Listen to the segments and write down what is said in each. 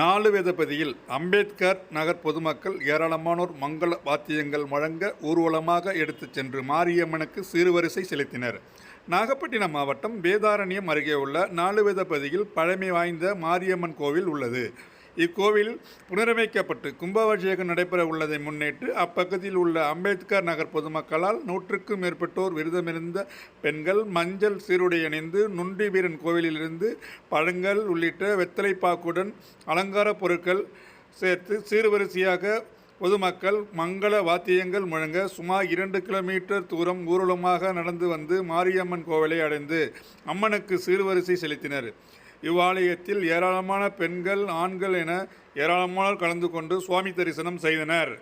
நாலு வேதபதியில் அம்பேத்கர் நகர் பொதுமக்கள் ஏராளமானோர் மங்கள வாத்தியங்கள் முழங்க ஊர்வலமாக எடுத்துச் சென்று மாரியம்மனுக்கு சீர்வரிசை செலுத்தினர். நாகப்பட்டினம் மாவட்டம் வேதாரண்யம் அருகே உள்ள நாலு வேதபதியில் பழமை வாய்ந்த மாரியம்மன் கோவில் உள்ளது. இக்கோவில் புனரமைக்கப்பட்டு கும்பாபிஷேகம் நடைபெற உள்ளதை முன்னிட்டு அப்பகுதியில் உள்ள அம்பேத்கர் நகர் பொதுமக்களால் 100க்கும் மேற்பட்டோர் விரதமிருந்த பெண்கள் மஞ்சள் சீருடை அணிந்து நுண்டி வீரன் கோவிலிலிருந்து பழங்கள் உள்ளிட்ட வெத்தலைப்பாக்குடன் அலங்கார பொருட்கள் சேர்த்து சீர்வரிசையாக பொதுமக்கள் மங்கள வாத்தியங்கள் முழங்க சுமார் 2 கிலோமீட்டர் தூரம் ஊர்வலமாக நடந்து வந்து மாரியம்மன் கோவிலை அடைந்து அம்மனுக்கு சீர்வரிசை செலுத்தினர். இவ்வாலயத்தில் ஏராளமான பெண்கள் ஆண்கள் என ஏராளமானோர் கலந்து கொண்டு சுவாமி தரிசனம் செய்தனர்.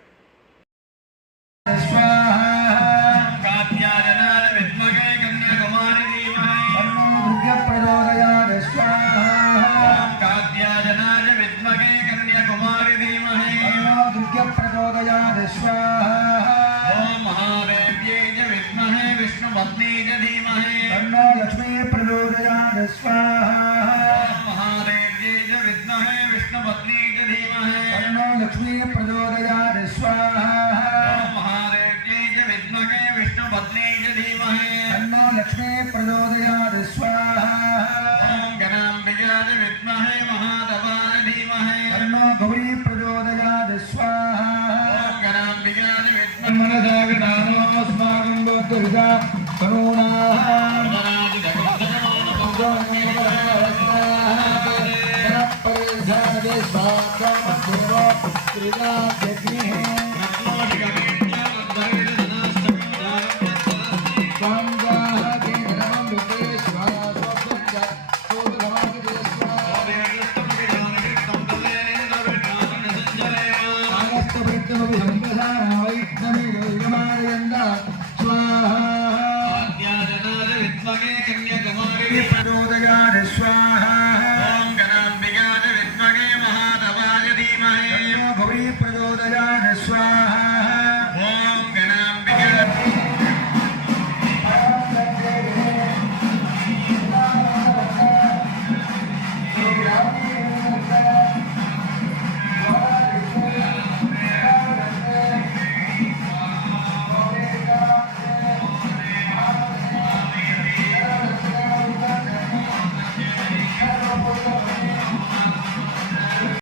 लक्ष्मी प्रचोदयात् स्वाहा महादेव्यै च विद्महे विष्णुपत्न्यै च धीमहि तन्नो लक्ष्मी प्रचोदयात् स्वाहा ओम गणाम्बिकाय च विद्महे महादेवाय धीमहि तन्नो गौरी प्रचोदयात् स्वाहा ओम गणाम्बिकाय च विद्महे मनसागतानोऽस्माकं भवतुर्जा करुणाः प्रचोदयात् स्वाहा